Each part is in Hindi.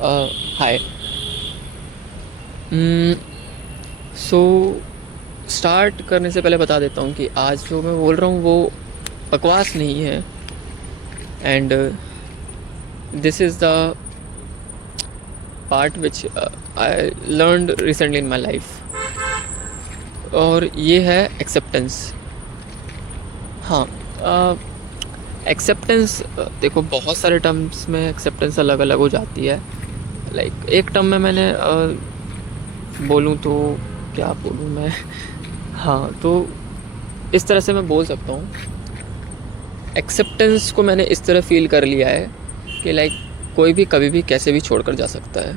हाय। सो स्टार्ट करने से पहले बता देता हूँ कि आज जो मैं बोल रहा हूँ वो बकवास नहीं है, and this is the part which I learned recently in my life, और ये है एक्सेप्टेंस। हाँ, एक्सेप्टेंस देखो, बहुत सारे टर्म्स में एक्सेप्टेंस अलग अलग हो जाती है। लाइक एक टर्म में मैंने बोलूँ तो क्या बोलूँ मैं हाँ, तो इस तरह से मैं बोल सकता हूँ, एक्सेप्टेंस को मैंने इस तरह फील कर लिया है कि लाइक कोई भी कभी भी कैसे भी छोड़ कर जा सकता है।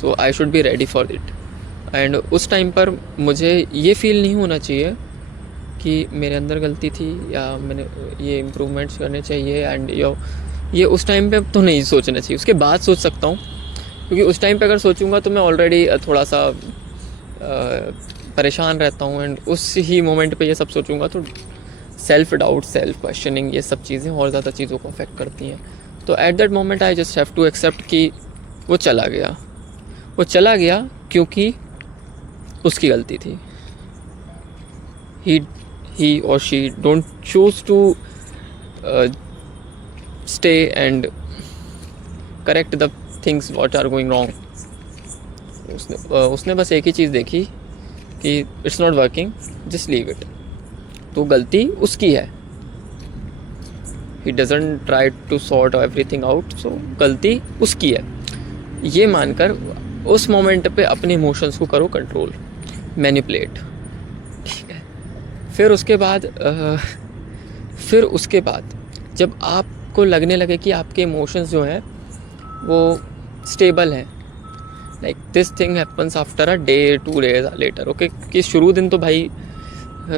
So I should be ready for it. And उस टाइम पर मुझे ये फील नहीं होना चाहिए कि मेरे अंदर गलती थी या मैंने ये इम्प्रूवमेंट्स करने चाहिए, एंड ये उस टाइम पे तो नहीं सोचना चाहिए, उसके बाद सोच सकता हूँ। क्योंकि उस टाइम पे अगर सोचूंगा तो मैं ऑलरेडी थोड़ा सा परेशान रहता हूँ, एंड उस ही मोमेंट पे ये सब सोचूंगा तो सेल्फ डाउट, सेल्फ क्वेश्चनिंग, ये सब चीज़ें और ज़्यादा चीज़ों को अफेक्ट करती हैं। तो at that moment I just have to accept कि वो चला गया, वो चला गया क्योंकि उसकी गलती थी। he or she don't choose to stay and correct the things what are going wrong. उसने बस एक ही चीज़ देखी कि it's not working, just leave it. तो गलती उसकी है, he doesn't try to sort everything out, so गलती उसकी है। ये मानकर उस मोमेंट पे अपने इमोशंस को करो कंट्रोल, मैनिपुलेट। ठीक है। फिर उसके बाद जब आपको लगने लगे कि आपके इमोशंस जो हैं वो स्टेबल हैं, like this thing happens after a day 2 days later, okay, कि शुरू दिन तो भाई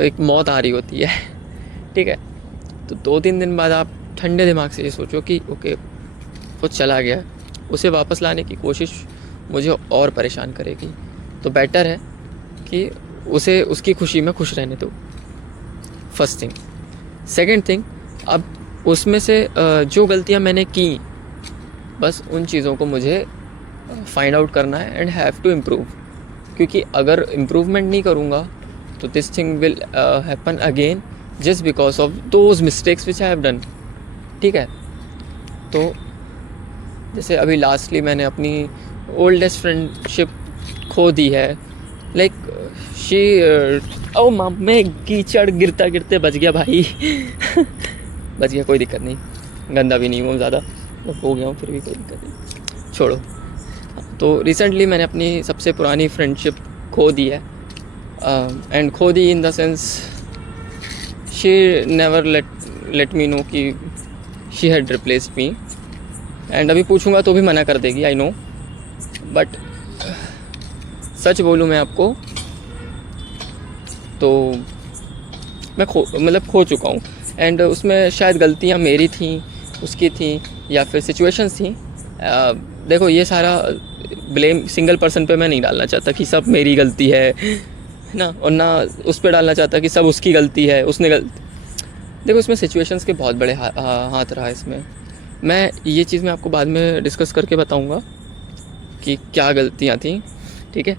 एक मौत आ रही होती है, ठीक है। तो 2-3 दिन बाद आप ठंडे दिमाग से ये सोचो कि ओके, वो चला गया, उसे वापस लाने की कोशिश मुझे और परेशान करेगी, तो बेटर है कि उसे उसकी खुशी में खुश रहने दो। First thing. सेकंड थिंग, अब उसमें से जो गलतियां मैंने की, बस उन चीज़ों को मुझे फाइंड आउट करना है एंड हैव टू इम्प्रूव। क्योंकि अगर इम्प्रूवमेंट नहीं करूँगा तो this thing will happen again just because of those mistakes which I have done. ठीक है। तो जैसे अभी लास्टली मैंने अपनी ओल्डेस्ट फ्रेंडशिप खो दी है। लाइक शी ओ माँ, मैं कीचड़ गिरता गिरते बच गया भाई बच गया, कोई दिक्कत नहीं, गंदा भी नहीं हूँ ज़्यादा, हो गया हूँ, फिर भी कोई दिक्कत नहीं, छोड़ो। तो रिसेंटली मैंने अपनी सबसे पुरानी फ्रेंडशिप खो दी है, एंड खो दी in the sense she never let me know कि she had replaced me. And अभी पूछूंगा तो भी मना कर देगी, आई नो, बट सच बोलूँ मैं आपको तो मैं खो चुका हूँ। एंड उसमें शायद गलतियाँ मेरी थी, उसकी थी, या फिर सिचुएशंस थी। देखो, ये सारा ब्लेम सिंगल पर्सन पे मैं नहीं डालना चाहता कि सब मेरी गलती है ना, और ना उस पर डालना चाहता कि सब उसकी गलती है, उसने देखो, इसमें सिचुएशंस के बहुत बड़े हाथ रहा है इसमें। मैं ये चीज़ मैं आपको बाद में डिस्कस करके बताऊंगा कि क्या गलतियाँ थी। ठीक है,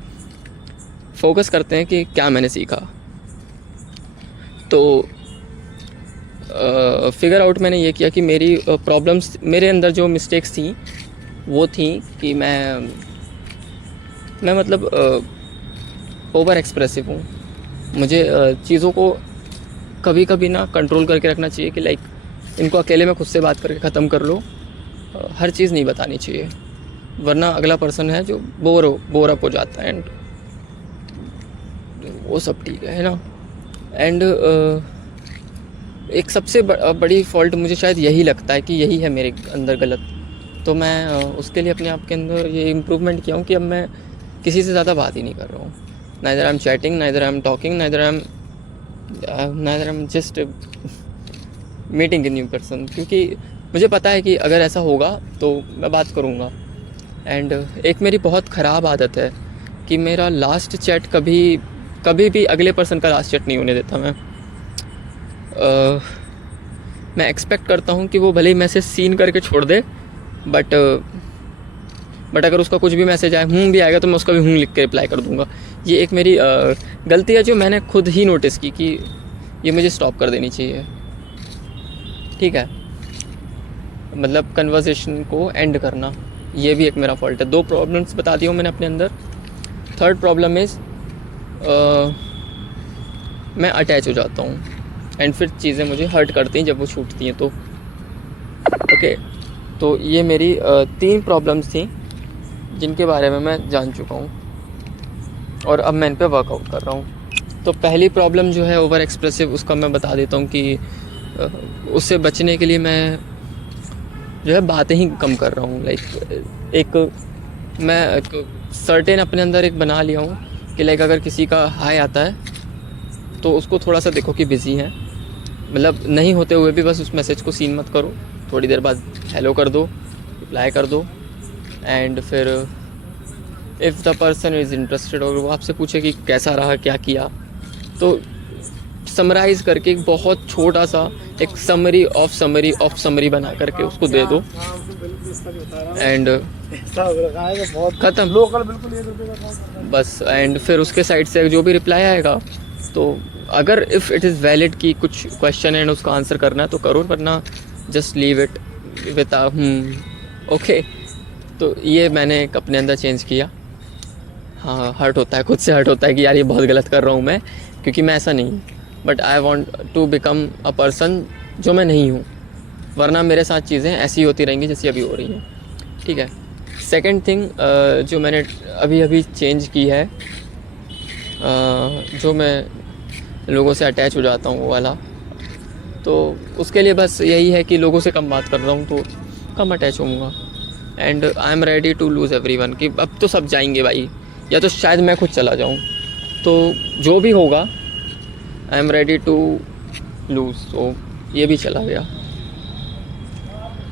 फोकस करते हैं कि क्या मैंने सीखा। तो फिगर आउट मैंने ये किया कि मेरी प्रॉब्लम्स, मेरे अंदर जो मिस्टेक्स थी वो थी कि मैं मतलब ओवर एक्सप्रेसिव हूँ। मुझे चीज़ों को कभी कभी ना कंट्रोल करके रखना चाहिए कि लाइक इनको अकेले में खुद से बात करके ख़त्म कर लो, हर चीज़ नहीं बतानी चाहिए, वरना अगला पर्सन है जो बोर अप हो जाता है, एंड वो सब ठीक है ना। एंड एक सबसे बड़ी फॉल्ट मुझे शायद यही लगता है कि यही है मेरे अंदर गलत। तो मैं उसके लिए अपने आप के अंदर ये इम्प्रूवमेंट किया हूँ कि अब मैं किसी से ज़्यादा बात ही नहीं कर रहा हूँ। Neither I am chatting, neither I am talking, neither I am just meeting a new person. क्योंकि मुझे पता है कि अगर ऐसा होगा तो मैं बात करूँगा। एंड एक मेरी बहुत ख़राब आदत है कि मेरा लास्ट चैट कभी भी अगले पर्सन का लास्ट चैट नहीं होने देता मैं एक्सपेक्ट करता हूँ कि वो भले ही मैसेज सीन करके छोड़ दे, बट बट अगर उसका कुछ भी मैसेज आए भी आएगा तो मैं उसका भी लिख के रिप्लाई कर दूँगा। ये एक मेरी गलती है जो मैंने खुद ही नोटिस की कि ये मुझे स्टॉप कर देनी चाहिए। ठीक है, मतलब कन्वर्सेशन को एंड करना, ये भी एक मेरा फॉल्ट है। 2 प्रॉब्लम्स बता दिया हूँ मैंने अपने अंदर। थर्ड प्रॉब्लम इज़ मैं अटैच हो जाता हूँ एंड फिर चीज़ें मुझे हर्ट करती हैं जब वो छूटती हैं तो। ओके, तो ये मेरी 3 प्रॉब्लम्स थी जिनके बारे में मैं जान चुका हूँ और अब मैं इन पर वर्कआउट कर रहा हूँ। तो पहली प्रॉब्लम जो है ओवर एक्सप्रेसिव, उसका मैं बता देता हूँ कि उससे बचने के लिए मैं जो है बातें ही कम कर रहा हूँ। मैं एक सर्टेन अपने अंदर एक बना लिया हूँ कि अगर किसी का हाय आता है तो उसको थोड़ा सा देखो कि बिज़ी है, मतलब नहीं होते हुए भी बस उस मैसेज को सीन मत करो, थोड़ी देर बाद हेलो कर दो, रिप्लाई कर दो। एंड फिर if the person is interested और वो आपसे पूछे कि कैसा रहा, क्या किया, तो समराइज़ करके एक बहुत छोटा सा एक समरी बना करके उसको दे दो एंड ख़त्म, बस। एंड फिर उसके साइड से जो भी रिप्लाई आएगा, तो अगर इफ़ इट इज़ वैलिड कि कुछ क्वेश्चन है उसका आंसर करना है तो करो, वरना just leave it with okay. तो ये मैंने अपने अंदर चेंज किया। हाँ, हर्ट होता है, खुद से हर्ट होता है कि यार ये बहुत गलत कर रहा हूँ मैं, क्योंकि मैं ऐसा नहीं, but I want to become a person जो मैं नहीं हूँ, वरना मेरे साथ चीज़ें ऐसी होती रहेंगी जैसी अभी हो रही हैं। ठीक है, सेकंड थिंग जो मैंने अभी चेंज की है, जो मैं लोगों से अटैच हो जाता हूँ वो वाला, तो उसके लिए बस यही है कि लोगों से कम बात कर रहा हूँ तो कम अटैच होऊंगा। And I am ready to lose everyone, कि अब तो सब जाएंगे भाई, या तो शायद मैं खुद चला जाऊँ, तो जो भी होगा I am ready to lose. तो ये भी चला गया।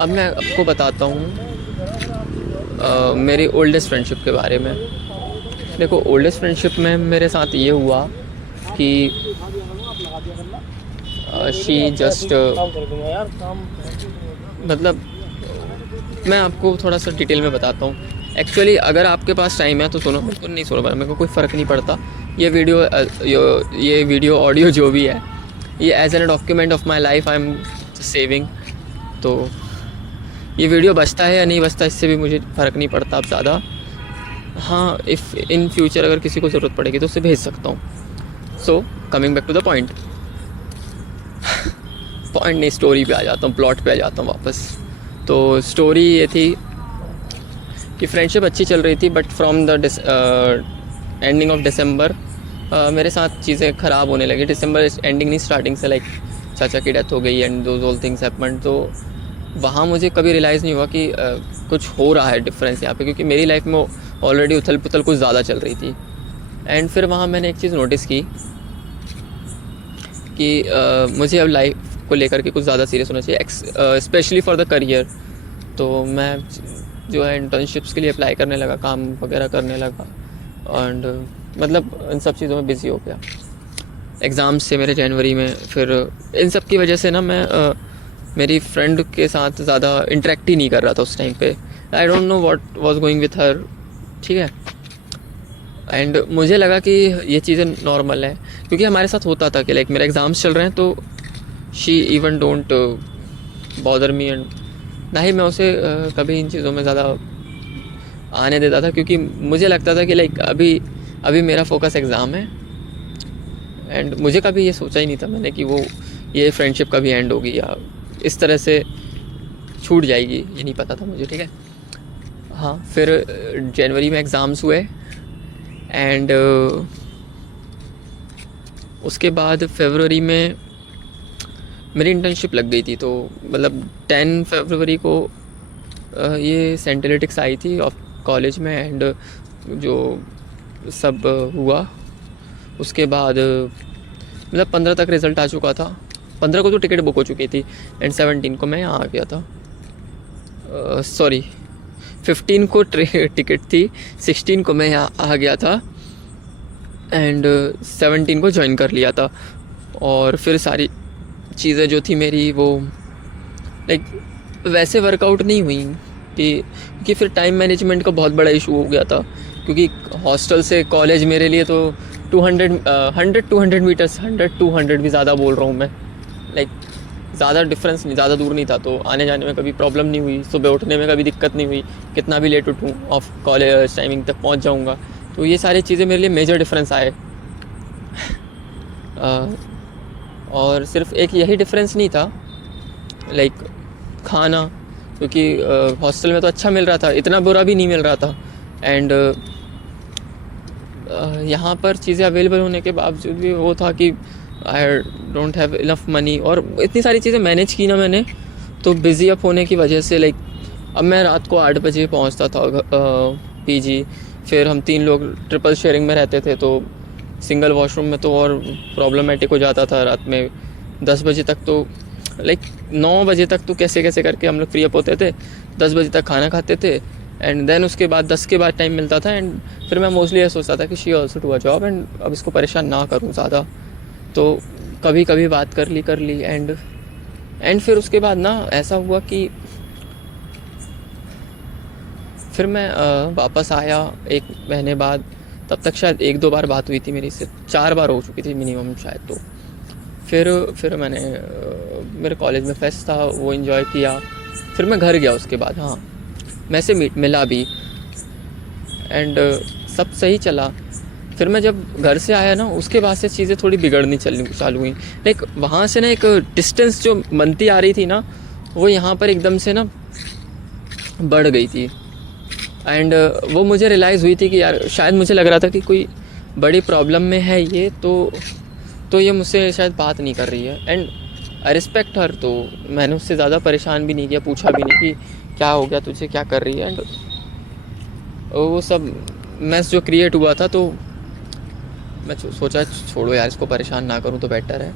अब मैं आपको बताता हूँ मेरी ओल्डेस्ट फ्रेंडशिप के बारे में। देखो, ओल्डेस्ट फ्रेंडशिप में मेरे साथ ये हुआ कि शी जस्ट मतलब मैं आपको थोड़ा सा डिटेल में बताता हूँ। एक्चुअली अगर आपके पास टाइम है तो सुनो, बिल्कुल नहीं सुनो, मेरे को कोई फ़र्क नहीं पड़ता। ये वीडियो ऑडियो जो भी है, ये as an document of my life I am saving. तो ये वीडियो बचता है या नहीं बचता, इससे भी मुझे फ़र्क नहीं पड़ता अब ज़्यादा। हाँ, इफ़ इन फ्यूचर अगर किसी को ज़रूरत पड़ेगी तो उसे भेज सकता हूँ। So coming back to the point नहीं, स्टोरी पे आ जाता हूँ, प्लॉट पे आ जाता हूँ वापस। तो स्टोरी ये थी कि फ्रेंडशिप अच्छी चल रही थी, but from the ending of December मेरे साथ चीज़ें ख़राब होने लगी। दिसंबर एंडिंग नहीं, स्टार्टिंग से, चाचा की डेथ हो गई and those all things happened. तो वहाँ मुझे कभी रियलाइज़ नहीं हुआ कि कुछ हो रहा है डिफरेंस यहाँ पे, क्योंकि मेरी लाइफ में ऑलरेडी उथल पुथल कुछ ज़्यादा चल रही थी। एंड फिर वहाँ मैंने एक चीज़ नोटिस की कि मुझे अब लाइफ को लेकर के कुछ ज़्यादा सीरियस होना चाहिए, स्पेशली फॉर द करियर। तो मैं जो है इंटर्नशिप्स के लिए अप्लाई करने लगा, काम वगैरह करने लगा, एंड मतलब इन सब चीज़ों में बिज़ी हो गया। एग्ज़ाम्स थे मेरे जनवरी में, फिर इन सब की वजह से ना मैं मेरी फ्रेंड के साथ ज़्यादा इंटरेक्ट ही नहीं कर रहा था उस टाइम पे। I don't know what was going with her, ठीक है। एंड मुझे लगा कि ये चीज़ें नॉर्मल है, क्योंकि हमारे साथ होता था कि मेरे एग्ज़ाम्स चल रहे हैं तो she even don't bother me, and ना ही मैं उसे कभी इन चीज़ों में ज़्यादा आने देता था, क्योंकि मुझे लगता था कि अभी मेरा फोकस एग्ज़ाम है। एंड मुझे कभी ये सोचा ही नहीं था मैंने कि ये फ्रेंडशिप कभी एंड होगी या इस तरह से छूट जाएगी, ये नहीं पता था मुझे, ठीक है। हाँ, फिर जनवरी में एग्ज़ाम्स हुए एंड उसके बाद फरवरी में मेरी इंटर्नशिप लग गई थी। तो मतलब 10 फरवरी को ये सेंटेलिटिक्स आई थी ऑफ कॉलेज में, एंड जो सब हुआ उसके बाद मतलब 15 तक रिज़ल्ट आ चुका था। 15 को तो टिकट बुक हो चुकी थी एंड 17 को मैं यहाँ आ गया था। 15 को टिकट थी, 16 को मैं यहाँ आ गया था एंड 17 को ज्वाइन कर लिया था। और फिर सारी चीज़ें जो थी मेरी वो वैसे वर्कआउट नहीं हुई, क्योंकि फिर टाइम मैनेजमेंट का बहुत बड़ा इशू हो गया था, क्योंकि हॉस्टल से कॉलेज मेरे लिए तो 200 मीटर्स, 100-200 भी ज़्यादा बोल रहा हूँ मैं, लाइक ज़्यादा डिफरेंस नहीं, ज़्यादा दूर नहीं था, तो आने जाने में कभी प्रॉब्लम नहीं हुई, सुबह उठने में कभी दिक्कत नहीं हुई, कितना भी लेट उठूँ ऑफ कॉलेज टाइमिंग तक पहुँच जाऊँगा। तो ये सारी चीज़ें मेरे लिए मेजर डिफरेंस आए। और सिर्फ एक यही डिफरेंस नहीं था, लाइक खाना, क्योंकि हॉस्टल में तो अच्छा मिल रहा था, इतना बुरा भी नहीं मिल रहा था, एंड यहाँ पर चीज़ें अवेलेबल होने के बावजूद भी वो था कि I don't have enough money, और इतनी सारी चीज़ें मैनेज की ना मैंने, तो बिज़ी अप होने की वजह से लाइक अब मैं रात को 8 बजे पहुँचता था पीजी, फिर हम 3 लोग ट्रिपल शेयरिंग में रहते थे, तो सिंगल वॉशरूम में तो और प्रॉब्लमेटिक हो जाता था। रात में 10 बजे तक तो लाइक 9 बजे तक तो कैसे कैसे करके हम लोग फ्री अप होते थे, 10 बजे तक खाना खाते थे, एंड देन उसके बाद 10 के बाद टाइम मिलता था, एंड फिर मैं मोस्टली ये सोचता था कि she also do a job, and अब इसको परेशान ना करूँ ज़्यादा, तो कभी कभी बात कर ली, एंड फिर उसके बाद ना ऐसा हुआ कि फिर मैं वापस आया 1 महीने बाद, तब तक शायद 1-2 बार बात हुई थी मेरी, से 4 बार हो चुकी थी मिनिमम शायद। तो फिर मैंने मेरे कॉलेज में फेस्ट था, वो इन्जॉय किया, फिर मैं घर गया उसके बाद, हाँ मैं से मिला भी, एंड सब सही चला। फिर मैं जब घर से आया ना, उसके बाद से चीज़ें थोड़ी बिगड़नी चालू हुई, लाइक वहाँ से ना एक डिस्टेंस जो बनती आ रही थी ना, वो यहाँ पर एकदम से ना बढ़ गई थी, एंड वो मुझे रियलाइज़ हुई थी कि यार शायद मुझे लग रहा था कि कोई बड़ी प्रॉब्लम में है ये, तो ये मुझसे शायद बात नहीं कर रही है, एंड आई रिस्पेक्ट हर। तो मैंने उससे ज़्यादा परेशान भी नहीं किया, पूछा भी नहीं कि क्या हो गया तुझे, क्या कर रही है, एंड वो सब मैस जो क्रिएट हुआ था, तो मैं सोचा छोड़ो यार, इसको परेशान ना करूँ तो बेटर है।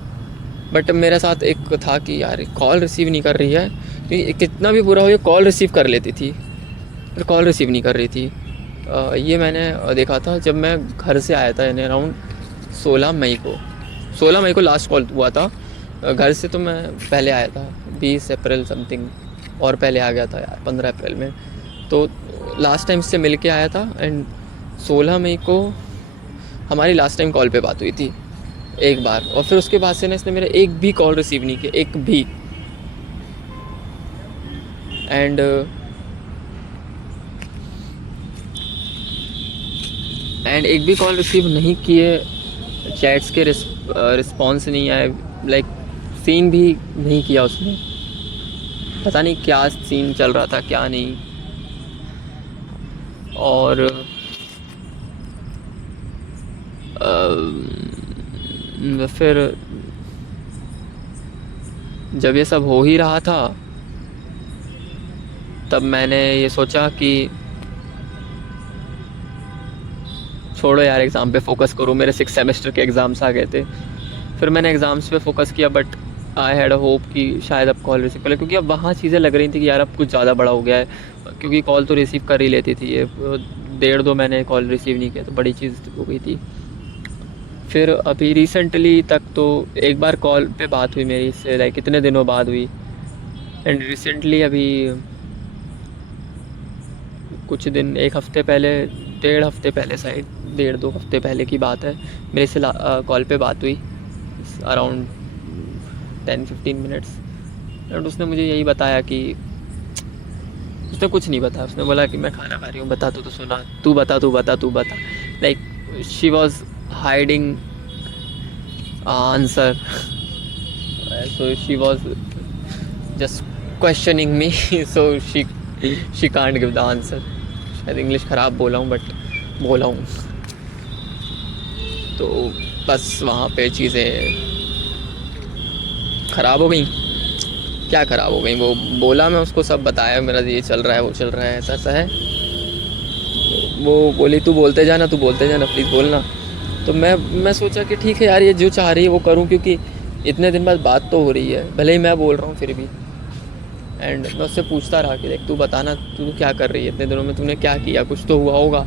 बट मेरे साथ एक था कि यार कॉल रिसीव नहीं कर रही है, क्योंकि कितना भी बुरा हो ये कॉल रिसीव कर लेती थी, फिर कॉल रिसीव नहीं कर रही थी। ये मैंने देखा था जब मैं घर से आया था, यानी अराउंड 16 मई को लास्ट कॉल हुआ था घर से। तो मैं पहले आया था 20 अप्रैल समथिंग, और पहले आ गया था यार 15 अप्रैल में, तो लास्ट टाइम से मिल के आया था, एंड 16 मई को हमारी लास्ट टाइम कॉल पे बात हुई थी एक बार, और फिर उसके बाद से ना इसने मेरा एक भी कॉल रिसीव नहीं किया, एक भी, एंड एक भी कॉल रिसीव नहीं किए, चैट्स के रिस्पॉन्स नहीं आए, लाइक सीन भी नहीं किया उसने, पता नहीं क्या सीन चल रहा था क्या नहीं। और फिर जब ये सब हो ही रहा था, तब मैंने ये सोचा कि छोड़ो यार, एग्ज़ाम पे फोकस करो। मेरे 6 सेमेस्टर के एग्ज़ाम्स आ गए थे, फिर मैंने एग्ज़ाम्स पे फोकस किया, but I had a hope कि शायद अब कॉल रिसीव कर ले, क्योंकि अब वहाँ चीज़ें लग रही थी कि यार अब कुछ ज़्यादा बड़ा हो गया है, क्योंकि कॉल तो रिसीव कर ही लेती थी, ये 1.5-2 महीने कॉल रिसीव नहीं किया, तो बड़ी चीज़ हो गई थी। फिर अभी रिसेंटली तक तो एक बार कॉल पे बात हुई मेरी इससे, लाइक कितने दिनों बाद हुई, एंड रिसेंटली अभी कुछ दिन, 1 हफ़्ते पहले, 1.5 हफ़्ते पहले, शायद 1.5-2 हफ़्ते पहले की बात है, मेरे से कॉल पे बात हुई अराउंड 10-15 मिनट्स, एंड उसने मुझे यही बताया कि उसने कुछ नहीं बताया, उसने बोला कि मैं खाना खा रही हूँ, बता तो सुना, तू बता, like she was hiding answer, so she was just questioning me, so she can't give the answer। शायद इंग्लिश ख़राब बोला हूँ, बट बोला हूँ। तो बस वहाँ पे चीज़ें ख़राब हो गई। क्या ख़राब हो गई, वो बोला, मैं उसको सब बताया, मेरा ये चल रहा है, वो चल रहा है, ऐसा है। वो बोली तू बोलते जाना प्लीज़ बोलना। तो मैं सोचा कि ठीक है यार, ये जो चाह रही है वो करूं, क्योंकि इतने दिन बाद बात तो हो रही है, भले ही मैं बोल रहा हूँ फिर भी। एंड मैं उससे पूछता रहा कि देख तू बताना, तू क्या कर रही है, इतने दिनों में तूने क्या किया, कुछ तो हुआ होगा,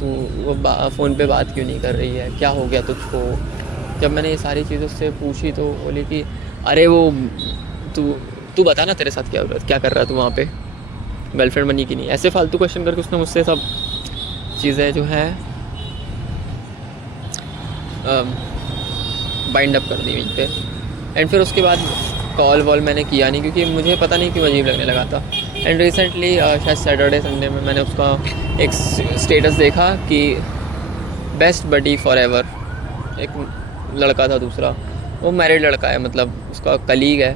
तू वो फ़ोन पे बात क्यों नहीं कर रही है, क्या हो गया तुझको। जब मैंने ये सारी चीज़ उससे पूछी तो बोली कि अरे वो तू तू बता ना तेरे साथ क्या क्या कर रहा है तू वहाँ पे, गर्लफ्रेंड बनी कि नहीं। ऐसे फालतू क्वेश्चन करके उसने मुझसे सब चीज़ें जो है बाइंड अप कर दी वहीं पे। एंड फिर उसके बाद कॉल वॉल मैंने किया नहीं, क्योंकि मुझे पता नहीं क्यों अजीब लगने लगा था। एंड रिसेंटली शायद सैटरडे संडे में मैंने उसका एक स्टेटस देखा कि बेस्ट बडी फॉर एवर, एक लड़का था दूसरा, वो मैरिड लड़का है, मतलब उसका कलीग है,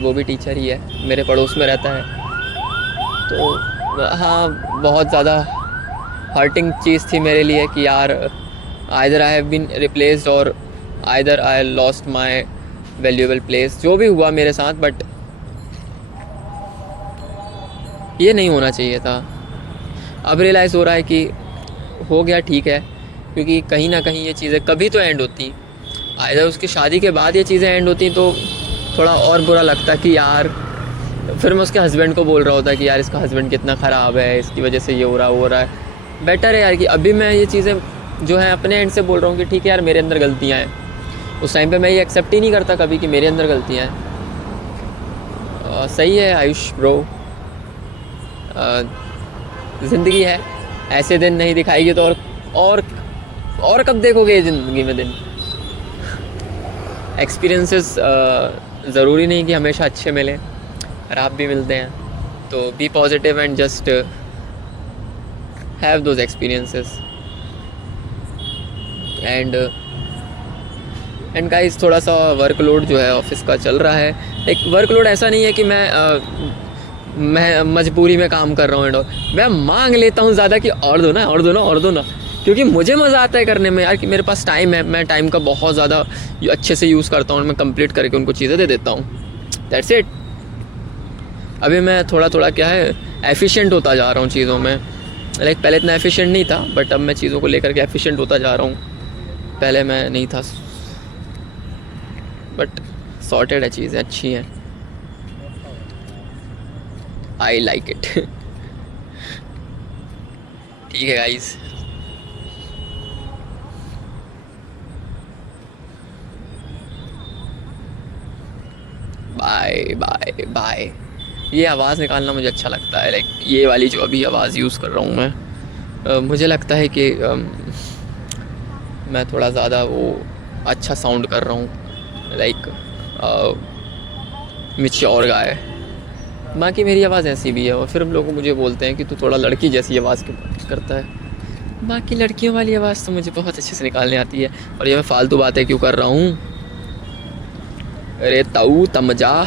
वो भी टीचर ही है, मेरे पड़ोस में रहता है। तो हाँ, बहुत ज़्यादा हर्टिंग चीज़ थी मेरे लिए कि यार either I have been replaced और either I lost my valuable place, जो भी हुआ मेरे साथ, बट ये नहीं होना चाहिए था। अब रियलाइज़ हो रहा है कि हो गया, ठीक है, क्योंकि कहीं ना कहीं ये चीज़ें कभी तो एंड होती, आइदर उसकी शादी के बाद ये चीज़ें एंड होती तो थोड़ा और बुरा लगता कि यार, फिर मैं उसके हस्बैंड को बोल रहा होता कि यार इसका हस्बैंड कितना ख़राब है, इसकी वजह से ये हो रहा है। बेटर है यार कि अभी मैं ये चीज़ें जो है अपने एंड से बोल रहा हूँ कि ठीक है यार, मेरे अंदर गलतियाँ हैं। उस टाइम पे मैं ये एक्सेप्ट ही नहीं करता कभी कि मेरे अंदर गलतियाँ हैं। सही है आयुष ब्रो, ज़िंदगी है, ऐसे दिन नहीं दिखाएगी तो और कब देखोगे ज़िंदगी में दिन। एक्सपीरियंसेस ज़रूरी नहीं कि हमेशा अच्छे मिलें, खराब भी मिलते हैं, तो be positive and just have those experiences. And guys, थोड़ा सा वर्कलोड जो है ऑफिस का चल रहा है। एक वर्कलोड ऐसा नहीं है कि मैं मजबूरी में काम कर रहा हूँ एंड ऑल, मैं मांग लेता हूँ ज़्यादा कि और दो ना, क्योंकि मुझे मज़ा आता है करने में यार, कि मेरे पास टाइम है, मैं टाइम का बहुत ज़्यादा अच्छे से यूज़ करता हूँ और मैं कंप्लीट करके उनको चीज़ें दे देता हूँ। That's it. अभी मैं थोड़ा क्या है एफिशिएंट होता जा रहा हूँ चीज़ों में। लाइक पहले इतना एफिशिएंट नहीं था, बट अब मैं चीज़ों को लेकर के एफिशिएंट होता जा रहा हूँ। पहले मैं नहीं था, बट सॉर्टेड है, चीज़ें अच्छी हैं, आई लाइक इट। ठीक है गाइस, बाय बाय बाय। ये आवाज़ निकालना मुझे अच्छा लगता है, लाइक ये वाली जो अभी आवाज़ यूज़ कर रहा हूँ मैं, मुझे लगता है कि मैं थोड़ा ज़्यादा वो अच्छा साउंड कर रहा हूँ, लाइक मैच्योर गाय। बाकी मेरी आवाज़ ऐसी भी है, और फिर लोग मुझे बोलते हैं कि तू थोड़ा लड़की जैसी आवाज़ करता है। बाकी लड़कियों वाली आवाज़ तो मुझे बहुत अच्छे से निकालने आती है। और ये मैं फालतू बातें क्यों कर रहा हूँ, अरे ताऊ तमजा।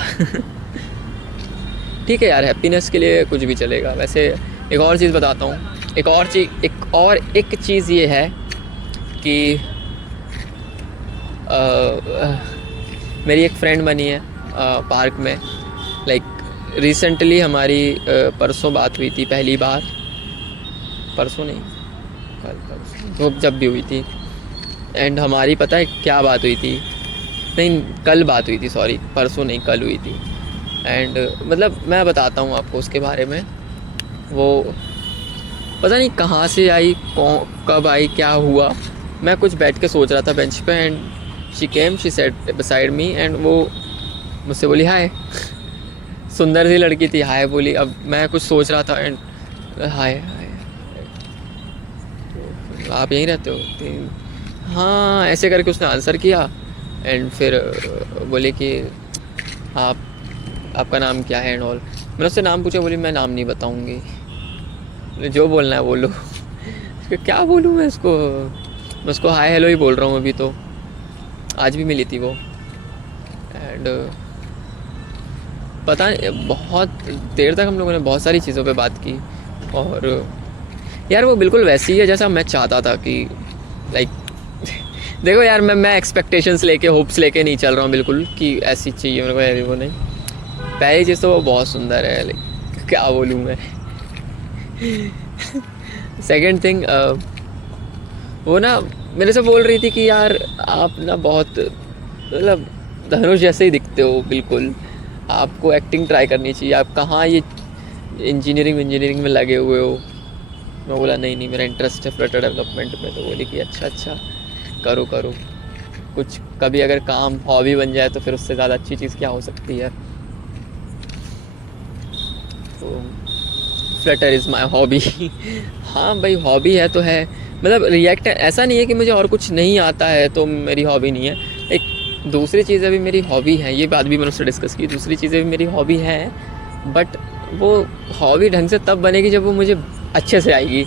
ठीक है यार, हैप्पीनेस के लिए कुछ भी चलेगा। वैसे एक और चीज़ बताता हूँ, एक चीज़ ये है कि मेरी एक फ्रेंड बनी है पार्क में। लाइक रिसेंटली हमारी परसों बात हुई थी, पहली बार, परसों नहीं परसों तो जब भी हुई थी। एंड हमारी पता है क्या बात हुई थी, नहीं कल बात हुई थी, सॉरी परसों नहीं कल हुई थी। एंड मतलब मैं बताता हूँ आपको उसके बारे में। वो पता नहीं कहाँ से आई, कब आई, क्या हुआ। मैं कुछ बैठ के सोच रहा था बेंच पे, and she came, she said beside me, and वो मुझसे बोली हाय। सुंदर सी लड़की थी, हाय बोली। अब मैं कुछ सोच रहा था, एंड हाय तो आप यहीं रहते हो? हाँ, ऐसे करके उसने आंसर किया। एंड फिर बोले कि आपका नाम क्या है एंड ऑल। मैंने उससे नाम पूछा, बोली मैं नाम नहीं बताऊंगी, जो बोलना है बोलो। क्या बोलूँ मैं उसको हाय हेलो ही बोल रहा हूँ अभी तो। आज भी मिली थी वो, एंड पता नहीं बहुत देर तक हम लोगों ने बहुत सारी चीज़ों पे बात की। और यार वो बिल्कुल वैसी ही है जैसा मैं चाहता था कि लाइक देखो यार, मैं एक्सपेक्टेशंस लेके, होप्स लेके नहीं चल रहा हूँ बिल्कुल कि ऐसी चाहिए मेरे को, ऐसी वो नहीं। पहली चीज़ तो वो बहुत सुंदर है, लाइक क्या बोलूँ मैं। सेकंड थिंग, वो ना मेरे से बोल रही थी कि यार आप ना बहुत मतलब धनुष जैसे ही दिखते हो बिल्कुल, आपको एक्टिंग ट्राई करनी चाहिए, आप कहाँ ये इंजीनियरिंग में लगे हुए हो। मैं बोला नहीं मेरा इंटरेस्ट है फ्लटर डेवलपमेंट में। तो बोली कि अच्छा करो। कुछ कभी अगर काम हॉबी बन जाए तो फिर उससे ज़्यादा अच्छी चीज़ क्या हो सकती है। तो फ्लटर इज़ माई हॉबी। हाँ भाई हॉबी है तो है, मतलब रिएक्ट ऐसा नहीं है कि मुझे और कुछ नहीं आता है तो मेरी हॉबी नहीं है। एक दूसरी चीज़ें भी मेरी हॉबी हैं, ये बात भी मैंने उससे डिस्कस की, दूसरी चीज़ें भी मेरी हॉबी हैं, बट वो हॉबी ढंग से तब बनेगी जब वो मुझे अच्छे से आएगी।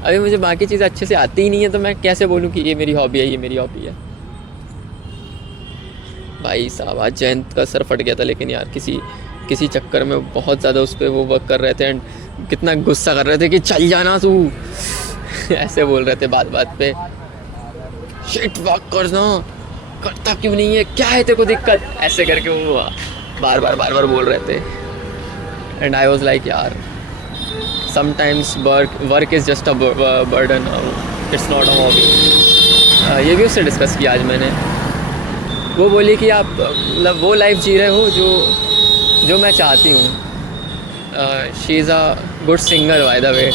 अभी मुझे बाकी चीज़ें अच्छे से आती ही नहीं है तो मैं कैसे बोलूँ कि ये मेरी हॉबी है, ये मेरी हॉबी है। भाई साहब आज जयंत का सर फट गया था, लेकिन यार किसी चक्कर में बहुत ज़्यादा उस पर वो वर्क कर रहे थे एंड कितना गुस्सा कर रहे थे कि चल जाना तू। ऐसे बोल रहे थे बात बात पे, शिट वर्क करना, करता क्यों नहीं है, क्या है तेरे को दिक्कत, ऐसे करके वो बार बार बोल रहे थे। एंड आई वॉज लाइक यार sometimes work is just a burden, it's not a hobby. ये भी उससे डिस्कस किया आज मैंने। वो बोली कि आप मतलब वो लाइफ जी रहे हो जो मैं चाहती हूँ। She is a good singer by the way,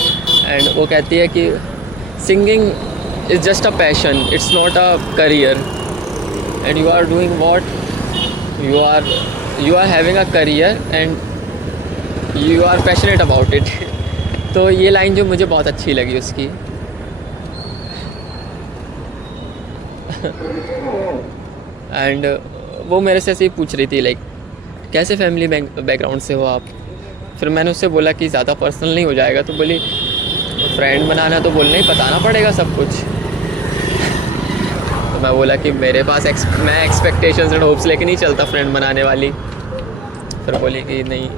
and वो कहती है कि singing is just a passion, it's not a career, and you are doing what you are having a career and you are passionate about it. तो ये लाइन जो मुझे बहुत अच्छी लगी उसकी। एंड वो मेरे से ऐसे ही पूछ रही थी लाइक कैसे फैमिली बैकग्राउंड से हो आप। फिर मैंने उससे बोला कि ज़्यादा पर्सनल नहीं हो जाएगा, तो बोली फ्रेंड बनाना तो बोलना ही बताना पड़ेगा सब कुछ। तो मैं बोला कि मेरे पास मैं एक्सपेक्टेशंस एंड होप्स लेके नहीं चलता फ्रेंड बनाने वाली। फिर बोली कि नहीं